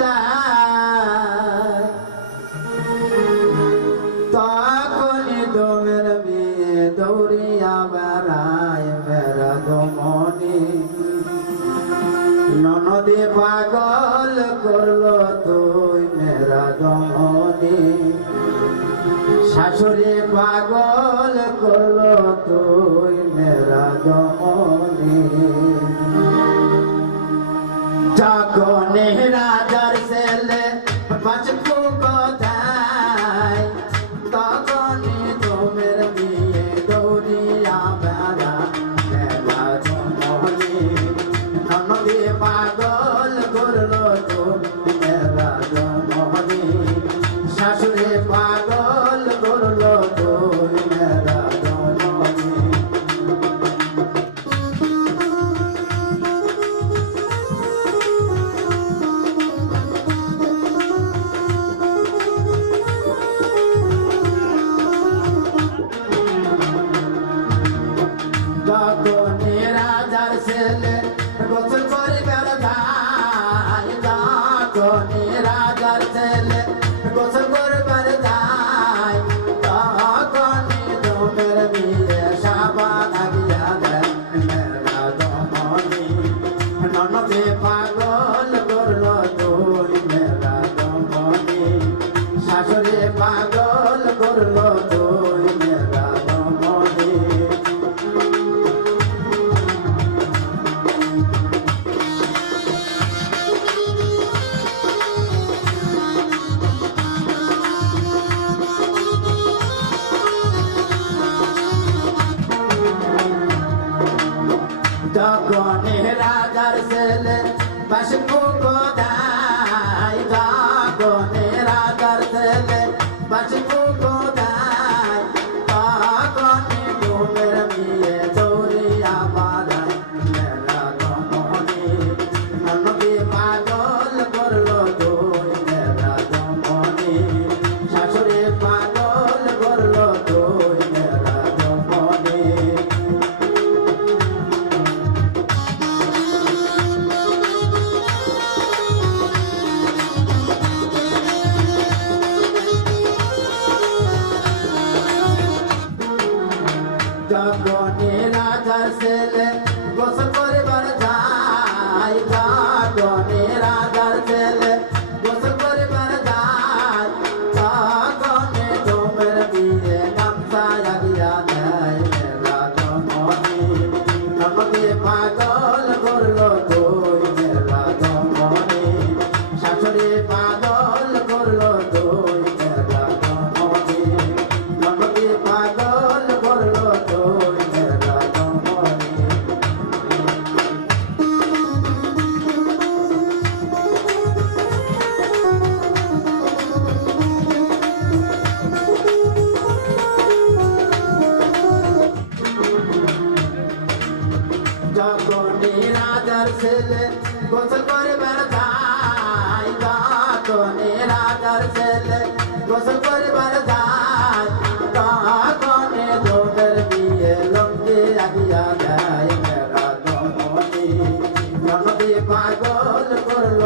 দেয়। তখনই দমের বিয়ে দৌড়িয়া বেড়ায় মেরা দমনি। ননদে পাগল করল তুই মেরা দমনি। শাশুড়ি পাগল করল যখনই রাজার ছেলে, গোসল করিবার ধাই যখনই রাজার ছেলে, গোসল করিবার ধাই তখনই তোমের বিয়ে সাবান আগিয়া দেয়। ননদে পাগল করল তুই মেরা দমনি শাশুড়ি পাগল তখন রাজার ছেলে বাসপু কোদায় তখন রাজার ছেলে বাসপু সেতে গোসল করে বেড়াই কাকনে রাজার সেতে গোসল করে বেড়াই কাকনে দোগের বিয়ে লোকে আগিয়া যায় মেরা তো মনি পাগল করল